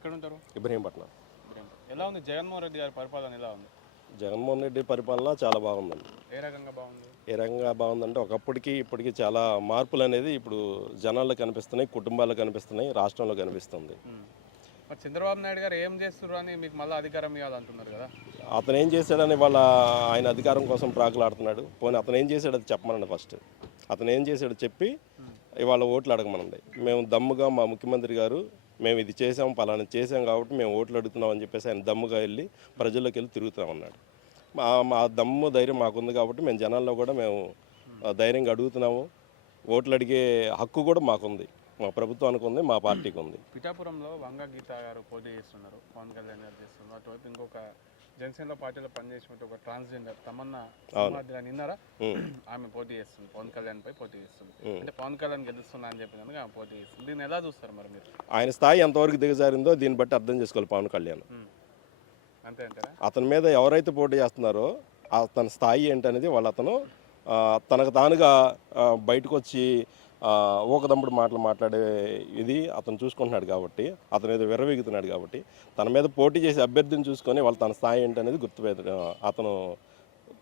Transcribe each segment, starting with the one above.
ఎక్కడ ఉంటారు ఇబ్రహీంపట్నం ఎలా ఉంది జగన్మోహన్ రెడ్డి గారి పరిపాలన ఎలా ఉంది జగన్మోహన్ రెడ్డి పరిపాలన చాలా బాగుందండి ఏ రకంగా బాగుంది ఏ రకంగా బాగుందంటే ఒకప్పటికి ఇప్పటికి చాలా మార్పులు అనేది ఇప్పుడు జనాల్లో కనిపిస్తున్నాయి కుటుంబాల్లో కనిపిస్తున్నాయి రాష్ట్రంలో కనిపిస్తుంది చంద్రబాబు నాయుడు గారు ఏం చేస్తున్నారు అని మీకు మళ్ళీ అధికారం ఇవ్వాలంటున్నారు కదా అతను ఏం చేశాడని వాళ్ళ ఆయన అధికారం కోసం ప్రాకులాడుతున్నాడు పోనీ అతను ఏం చేశాడు అది చెప్పమనండి ఫస్ట్ అతను ఏం చేశాడు చెప్పి ఇవాళ ఓట్లు అడగమనండి మేము దమ్ముగా మా ముఖ్యమంత్రి గారు మేము ఇది చేసాం పలానా చేసాం కాబట్టి మేము ఓట్లు అడుగుతున్నాం అని చెప్పేసి ఆయన దమ్ముగా వెళ్ళి ప్రజల్లోకి వెళ్ళి తిరుగుతూ ఉన్నాడు మా మా దమ్ము ధైర్యం మాకుంది కాబట్టి మేము జనాల్లో కూడా మేము ధైర్యంగా అడుగుతున్నాము ఓట్లు అడిగే హక్కు కూడా మాకుంది మా ప్రభుత్వానికి ఉంది మా పార్టీకి ఉంది పిఠాపురంలో వంగ గీత గారు పోటీ చేస్తున్నారు పవన్ కళ్యాణ్ గారు చేస్తున్నారు అటువైపు ఇంకొక జనసేన పార్టీలో పనిచేసినట్టు ఒక ట్రాన్స్జెండర్ తమన్నా అని ఆమె పోటీ చేస్తుంది పవన్ కళ్యాణ్ పై పోటీ చేస్తుంది అంటే పవన్ కళ్యాణ్ గెలుస్తున్నా అని చెప్పినందుకు ఆమె పోటీ చేస్తుంది దీన్ని ఎలా చూస్తారు మరి మీరు ఆయన స్థాయి ఎంతవరకు దిగజారిందో దీన్ని బట్టి అర్థం చేసుకోవాలి పవన్ కళ్యాణ్ అంతే అతని మీద ఎవరైతే పోటీ చేస్తున్నారో అతని స్థాయి ఏంటనేది వాళ్ళు అతను తనకు తానుగా బయటకు వచ్చి ఊకదంపుడు మాటలు మాట్లాడే ఇది అతను చూసుకుంటున్నాడు కాబట్టి అతను ఏదో విరవీగుతున్నాడు కాబట్టి తన మీద పోటీ చేసి అభ్యర్థిని చూసుకొని వాళ్ళు తన స్థాయి ఏంటనేది గుర్తుపె అతను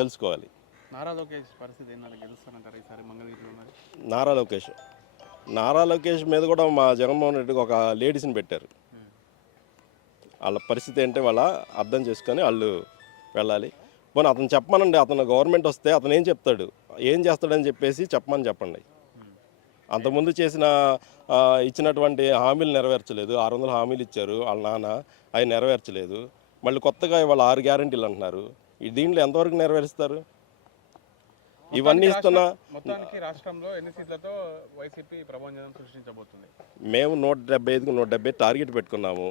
తెలుసుకోవాలి నారా లోకేష్ పరిస్థితి నారా లోకేష్ నారా లోకేష్ మీద కూడా మా జగన్మోహన్ రెడ్డికి ఒక లేడీస్ని పెట్టారు వాళ్ళ పరిస్థితి ఏంటంటే వాళ్ళ అర్థం చేసుకొని వాళ్ళు వెళ్ళాలి పోనీ అతను చెప్పమనండి అతను గవర్నమెంట్ వస్తే అతను ఏం చెప్తాడు ఏం చేస్తాడని చెప్పేసి చెప్పమని చెప్పండి అంతకుముందు చేసిన ఇచ్చినటువంటి హామీలు నెరవేర్చలేదు ఆరు వందల హామీలు ఇచ్చారు వాళ్ళ నాన్న అవి నెరవేర్చలేదు మళ్ళీ కొత్తగా ఇవాళ ఆరు గ్యారంటీలు అంటున్నారు దీంట్లో ఎంతవరకు నెరవేరుస్తారు ఇవన్నీ ఇస్తున్నా రాష్ట్రంలో ఎన్ని సీట్లతో వైసీపీ సృష్టించబోతుంది మేము నూట డెబ్బై ఐదుకు నూట డెబ్బై టార్గెట్ పెట్టుకున్నాము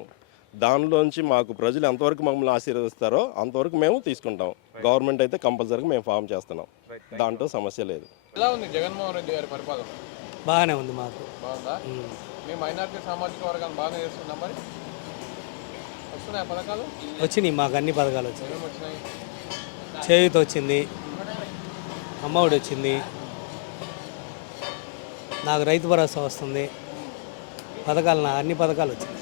దానిలోంచి మాకు ప్రజలు ఎంతవరకు మమ్మల్ని ఆశీర్వదిస్తారో అంతవరకు మేము తీసుకుంటాం గవర్నమెంట్ అయితే కంపల్సరీగా మేము ఫామ్ చేస్తున్నాం దాంట్లో సమస్య లేదు ఎలా ఉంది జగన్మోహన్ రెడ్డి గారి పరిపాలన బాగానే ఉంది మాకు సామాజిక వర్గాలు మరి వస్తున్నాయి పథకాలు వచ్చినాయి మాకు అన్ని పథకాలు వచ్చినాయి ఏమేమి వచ్చినాయి చేయూత వచ్చింది అమ్మఒడి వచ్చింది నాకు రైతు భరోసా వస్తుంది పథకాలు నా అన్ని పథకాలు వచ్చింది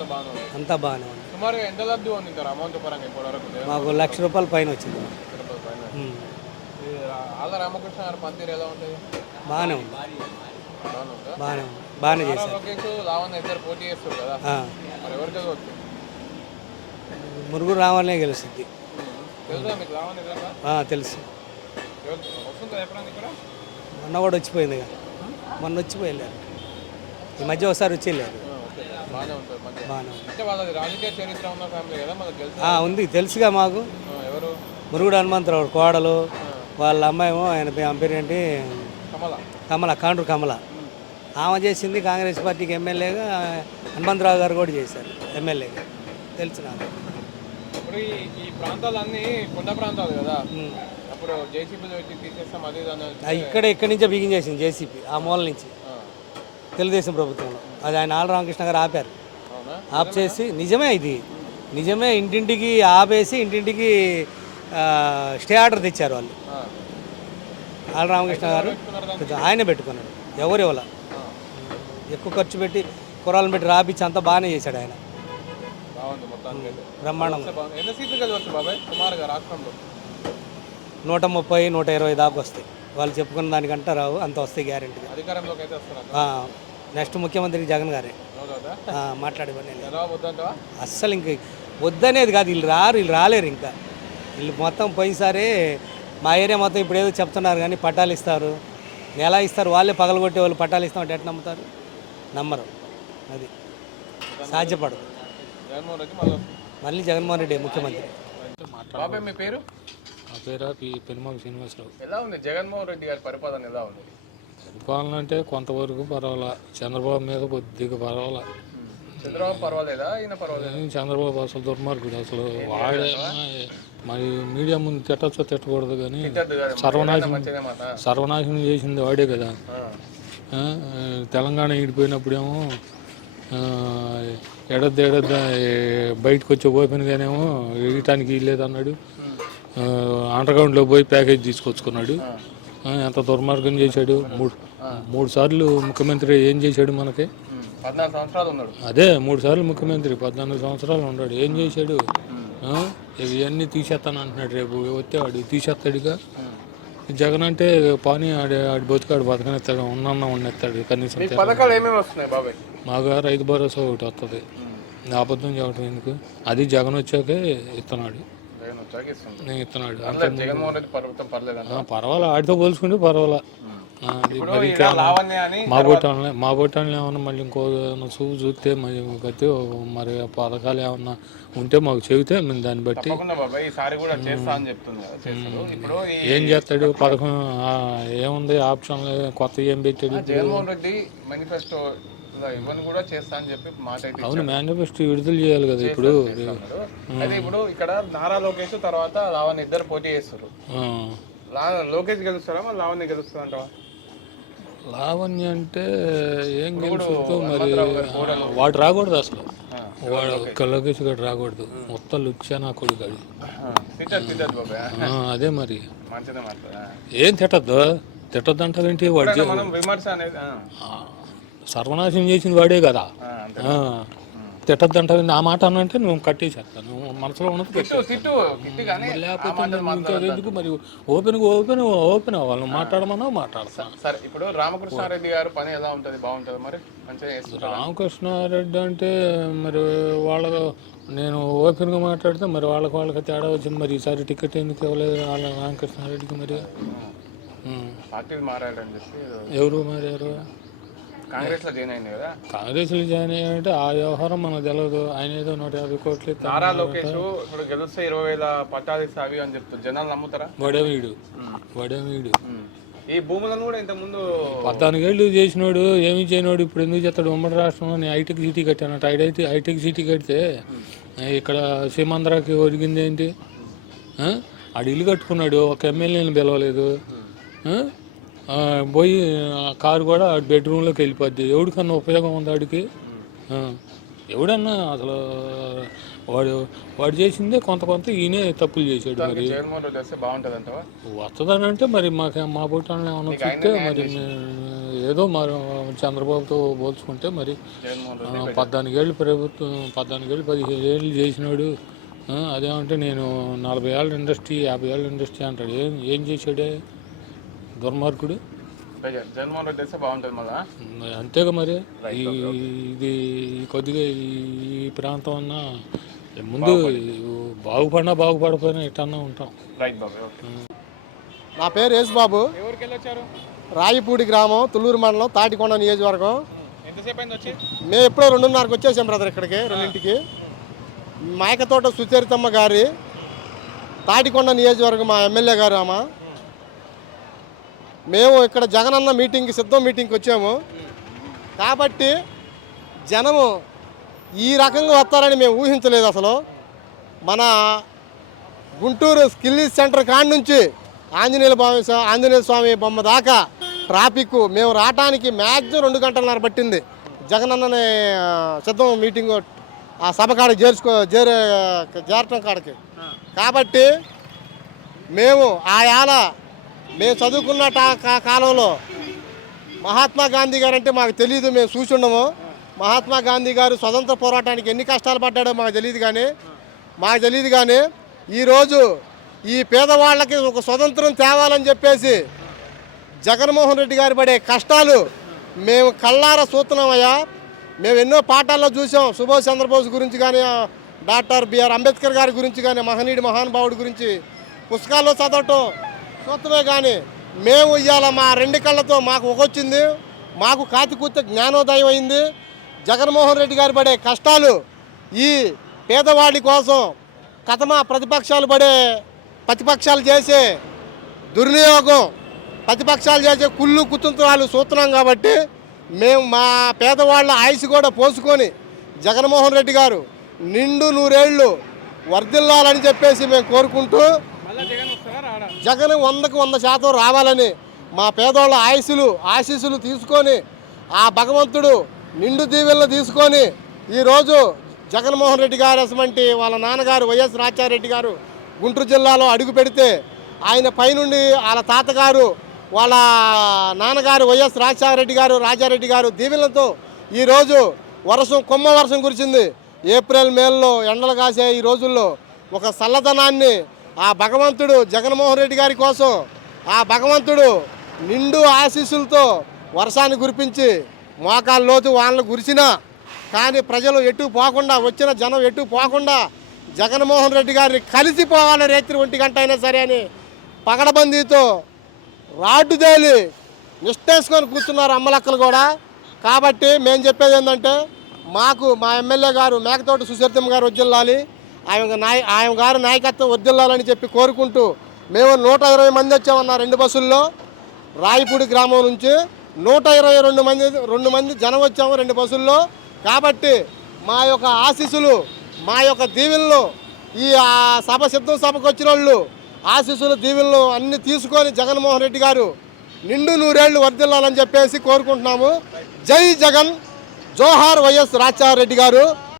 అంత ఉంది అంతా బాగానే ఉంది సుమారుగా ఎంత లబ్ధి అమౌంట్ పరంగా మాకు లక్ష రూపాయల పైన వచ్చింది రామకృష్ణ ఎలా ఉంటుంది బాగానే ఉంది బాగానే ఉంది బాగానే చేశారు మురుగు రావాలనే గెలుస్తుంది తెలుసు మొన్న కూడా వచ్చిపోయింది మొన్న వచ్చిపోయారు ఈ మధ్య ఒకసారి వచ్చి వెళ్ళారు ఉంది తెలుసుగా మాకు మురుగుడు హనుమంతరావు కోడలు వాళ్ళ అమ్మాయేమో ఆయన పేరు ఏంటి కమల కాండ్రు కమల ఆమె చేసింది కాంగ్రెస్ పార్టీకి ఎమ్మెల్యేగా హనుమంతరావు గారు కూడా చేశారు ఎమ్మెల్యేగా తెలుసు నాకు ఇప్పుడు ఈ ప్రాంతాలన్నీ కొండ ప్రాంతాలు కదా అప్పుడు జేసీపీ ఇక్కడ నుంచే నుంచే బిగించేసింది జేసీపీ ఆ మూల నుంచి తెలుగుదేశం ప్రభుత్వంలో అది ఆయన ఆల్ రామకృష్ణ గారు ఆపారు ఆప్ చేసి నిజమే ఇది నిజమే ఇంటింటికి ఆపేసి ఇంటింటికి స్టే ఆర్డర్ తెచ్చారు వాళ్ళు ఆళ్ళ రామకృష్ణ గారు ఆయన పెట్టుకున్నాడు ఎవరు ఇవ్వాల ఎక్కువ ఖర్చు పెట్టి కురాలను పెట్టి రాపించి అంతా బాగానే చేశాడు ఆయన బ్రహ్మాండం నూట ముప్పై నూట ఇరవై దాకా వస్తాయి వాళ్ళు చెప్పుకున్న దానికంటే రావు అంత వస్తాయి గ్యారెంటీ నెక్స్ట్ ముఖ్యమంత్రి జగన్ గారే మాట్లాడేవాడిని అస్సలు ఇంక వద్దనేది కాదు వీళ్ళు రారు వీళ్ళు రాలేరు ఇంకా వీళ్ళు మొత్తం పోయినసారి మా ఏరియా మొత్తం ఇప్పుడు ఏదో చెప్తున్నారు కానీ పట్టాలు ఇస్తారు ఎలా ఇస్తారు వాళ్ళే పగలగొట్టే వాళ్ళు పట్టాలు అంటే ఎట్లా నమ్ముతారు నమ్మరు అది సాధ్యపడదు మళ్ళీ జగన్మోహన్ రెడ్డి ముఖ్యమంత్రి మీ పేరు పేరు శ్రీనివాసరావు ఉంది జగన్మోహన్ రెడ్డి పరిపాలన ఉంది అంటే కొంతవరకు పర్వాలా చంద్రబాబు మీద కొద్దిగా పర్వాలా చంద్రబాబు పర్వాలేదా చంద్రబాబు అసలు దుర్మార్గుడు అసలు వాడే మరి మీడియా ముందు తిట్టచ్చో తిట్టకూడదు కానీ సర్వనాశనం సర్వనాశనం చేసింది వాడే కదా తెలంగాణ ఈడిపోయినప్పుడేమో ఎడద్దు ఎడద్ద బయటకు వచ్చే ఓపెన్గానేమో వేయటానికి వీల్లేదు అన్నాడు అండర్గ్రౌండ్లో పోయి ప్యాకేజ్ తీసుకొచ్చుకున్నాడు ఎంత దుర్మార్గం చేశాడు మూడు మూడు సార్లు ముఖ్యమంత్రి ఏం చేశాడు మనకి అదే మూడు సార్లు ముఖ్యమంత్రి పద్నాలుగు సంవత్సరాలు ఉన్నాడు ఏం చేశాడు ఇవన్నీ తీసేస్తాను అంటున్నాడు రేపు వాడు తీసేస్తాడుగా జగన్ అంటే పానీ ఆడే ఆడి బతుకాడు బతకనేస్తాడు ఉన్న ఉండేస్తాడు కనీసం పథకాలు మాగా రైతు భరోసా ఒకటి వస్తుంది అబద్ధం చెప్పడం ఎందుకు అది జగన్ వచ్చాకే ఇస్తున్నాడు నేను ఇస్తున్నాడు పర్వాలే ఆడితో పోల్చుకుంటే పర్వాలే మా బొట్టంలో ఏమన్నా మళ్ళీ ఇంకో చూపు చూ చూస్తే మరి కట్టి మరి పథకాలు ఏమన్నా ఉంటే మాకు చెబితే మేము దాన్ని బట్టి ఏం చేస్తాడు పథకం ఏముంది ఆప్షన్ కొత్త ఏం పెట్టాడు కూడా చేస్తా అని చెప్పి మాట అవును మేనిఫెస్టో విడుదల చేయాలి కదా ఇప్పుడు ఇప్పుడు ఇక్కడ నారా లోకేష్ తర్వాత లావణ్ ఇద్దరు పోటీ చేస్తారు లోకేష్ గెలుస్తారా లావణ్ గెలుస్తారంటావా లావణ్య అంటే ఏం గెలుస్తుందో మరి వాడు రాకూడదు అసలు వాడు కలకేష్ గడు రాకూడదు మొత్తం లుచ్చా నా కొడుకు అది అదే మరి ఏం తిట్టద్దు తిట్టద్దు ఏంటి వాడు సర్వనాశనం చేసింది వాడే కదా తిట్టద్దు అంటారు నా మాట అంటే నువ్వు కట్టేసేస్తాను మనసులో ఉన్నది లేకపోతే ఎందుకు మరి ఓపెన్ ఓపెన్ ఓపెన్ అవ్వాలి మాట్లాడమన్నా మాట్లాడతాను సరే ఇప్పుడు రామకృష్ణారెడ్డి గారు పని ఎలా ఉంటుంది బాగుంటుంది మరి రామకృష్ణారెడ్డి అంటే మరి వాళ్ళ నేను ఓపెన్గా మాట్లాడితే మరి వాళ్ళకి వాళ్ళకి తేడా వచ్చింది మరి ఈసారి టికెట్ ఎందుకు ఇవ్వలేదు వాళ్ళ రామకృష్ణారెడ్డికి మరి ఎవరు మారారు కాంగ్రెస్ లో జాయిన్ అయింది కదా జాయిన్ అయ్యారంటే ఆ వ్యవహారం మనకు తెలియదు ఆయన ఏదో నూట యాభై కోట్లు నారా లోకేష్ ఇప్పుడు గెలిస్తే ఇరవై వేల పట్టాది సావి అని చెప్తారు జనాలు నమ్ముతారా వడవీడు వడవీడు ఈ భూములను కూడా ముందు పద్నాలుగేళ్ళు చేసినాడు ఏమి చేయనాడు ఇప్పుడు ఎందుకు చేస్తాడు ఉమ్మడి రాష్ట్రంలో హైటెక్ సిటీ కట్టానట ఐడైటీ హైటెక్ సిటీ కడితే ఇక్కడ సీమాంధ్రాకి ఒరిగింది ఏంటి ఆడు ఇల్లు కట్టుకున్నాడు ఒక ఎమ్మెల్యేని పిలవలేదు పోయి కారు కూడా బెడ్రూమ్లోకి వెళ్ళిపోద్ది ఎవడికన్నా ఉపయోగం ఉంది ఆడికి ఎవడన్నా అసలు వాడు వాడు చేసిందే కొంత కొంత ఈయనే తప్పులు చేశాడు మరి వస్తుందని అంటే మరి మాకు మా పుట్టాలని ఏమన్నా చూస్తే మరి ఏదో మరి చంద్రబాబుతో పోల్చుకుంటే మరి పద్నాలుగేళ్ళు ప్రభుత్వం పద్నాలుగేళ్ళు పదిహేను ఏళ్ళు చేసినాడు అదేమంటే నేను నలభై ఏళ్ళ ఇండస్ట్రీ యాభై ఏళ్ళ ఇండస్ట్రీ అంటాడు ఏం ఏం చేశాడే దుర్మార్గుడు బాగుంటుంది అంతేగా మరి ఇది కొద్దిగా ఈ ప్రాంతం అన్న ముందు బాగుపడినా బాగుపడిపోయినా ఇట్టన్నా ఉంటాం బాబు నా పేరు బాబు రాయిపూడి గ్రామం తుళ్ళూరు మండలం తాటికొండ నియోజకవర్గం మేము ఎప్పుడో రెండున్నరకు వచ్చేసాం బ్రదర్ ఇక్కడికి రెండింటికి మేకతోట సుచరితమ్మ గారి తాటికొండ నియోజకవర్గం మా ఎమ్మెల్యే గారు ఆమె మేము ఇక్కడ జగనన్న మీటింగ్కి సిద్ధం మీటింగ్కి వచ్చాము కాబట్టి జనము ఈ రకంగా వస్తారని మేము ఊహించలేదు అసలు మన గుంటూరు స్కిల్ సెంటర్ కాడి నుంచి ఆంజనేయుల స్వామి ఆంజనేయ స్వామి బొమ్మ దాకా ట్రాఫిక్ మేము రావటానికి మ్యాక్సిమం రెండు గంటలన్నర పట్టింది జగనన్నని సిద్ధం మీటింగ్ ఆ సభ కాడికి చేర్చుకో చేరే చేరటం కాడికి కాబట్టి మేము ఆయాల మేము చదువుకున్న కాలంలో మహాత్మా గాంధీ గారు అంటే మాకు తెలియదు మేము ఉండము మహాత్మా గాంధీ గారు స్వతంత్ర పోరాటానికి ఎన్ని కష్టాలు పడ్డాడో మాకు తెలియదు కానీ మాకు తెలియదు కానీ ఈరోజు ఈ పేదవాళ్ళకి ఒక స్వతంత్రం తేవాలని చెప్పేసి జగన్మోహన్ రెడ్డి గారు పడే కష్టాలు మేము కళ్ళార చూస్తున్నామయ్యా మేము ఎన్నో పాఠాల్లో చూసాం సుభాష్ చంద్రబోస్ గురించి కానీ డాక్టర్ బిఆర్ అంబేద్కర్ గారి గురించి కానీ మహనీయుడు మహానుభావుడి గురించి పుస్తకాల్లో చదవటం చూస్తామే కానీ మేము ఇవాళ మా రెండు కళ్ళతో మాకు వచ్చింది మాకు కాతికూర్త జ్ఞానోదయం అయింది జగన్మోహన్ రెడ్డి గారు పడే కష్టాలు ఈ పేదవాడి కోసం కథమా ప్రతిపక్షాలు పడే ప్రతిపక్షాలు చేసే దుర్వినియోగం ప్రతిపక్షాలు చేసే కుళ్ళు కుతంత్రాలు చూస్తున్నాం కాబట్టి మేము మా పేదవాళ్ళ ఆయుసు కూడా పోసుకొని జగన్మోహన్ రెడ్డి గారు నిండు నూరేళ్ళు వర్ధిల్లాలని చెప్పేసి మేము కోరుకుంటూ జగన్ వందకు వంద శాతం రావాలని మా పేదోళ్ళ ఆయుసులు ఆశీస్సులు తీసుకొని ఆ భగవంతుడు నిండు దీవెల్లో తీసుకొని ఈరోజు జగన్మోహన్ రెడ్డి గారు అసమంటి వాళ్ళ నాన్నగారు వైఎస్ రాజారెడ్డి గారు గుంటూరు జిల్లాలో అడుగు పెడితే ఆయన పైనుండి వాళ్ళ తాతగారు వాళ్ళ నాన్నగారు వైఎస్ రాజశేఖరరెడ్డి గారు రాజారెడ్డి గారు దీవెలతో ఈరోజు వర్షం కొమ్మ వర్షం కురిచింది ఏప్రిల్ మేల్లో ఎండలు కాసే ఈ రోజుల్లో ఒక చల్లదనాన్ని ఆ భగవంతుడు జగన్మోహన్ రెడ్డి గారి కోసం ఆ భగవంతుడు నిండు ఆశీస్సులతో వర్షాన్ని కురిపించి మోకాలు లోతు వానలు కురిసినా కానీ ప్రజలు ఎటు పోకుండా వచ్చిన జనం ఎటు పోకుండా జగన్మోహన్ రెడ్డి గారిని కలిసిపోవాలని రేత్రి ఒంటి గంట అయినా సరే అని పగడబందీతో రాడ్డు తేలి నిష్టేసుకొని కూర్చున్నారు అమ్మలక్కలు కూడా కాబట్టి మేము చెప్పేది ఏంటంటే మాకు మా ఎమ్మెల్యే గారు మేకతోటి సుశీర్తమ్మ గారు వెళ్ళాలి ఆమె నాయ ఆమె గారు నాయకత్వం వద్దిల్లాలని చెప్పి కోరుకుంటూ మేము నూట ఇరవై మంది వచ్చామన్న రెండు బస్సుల్లో రాయపూడి గ్రామం నుంచి నూట ఇరవై రెండు మంది రెండు మంది జనం వచ్చాము రెండు బస్సుల్లో కాబట్టి మా యొక్క ఆశీస్సులు మా యొక్క దీవెనలు ఈ సభ సిద్ధం సభకు వచ్చిన వాళ్ళు ఆశీస్సులు దీవెనలు అన్నీ తీసుకొని జగన్మోహన్ రెడ్డి గారు నిండు నూరేళ్లు వర్దిల్లాలని చెప్పేసి కోరుకుంటున్నాము జై జగన్ జోహార్ వైఎస్ రాజశేఖర రెడ్డి గారు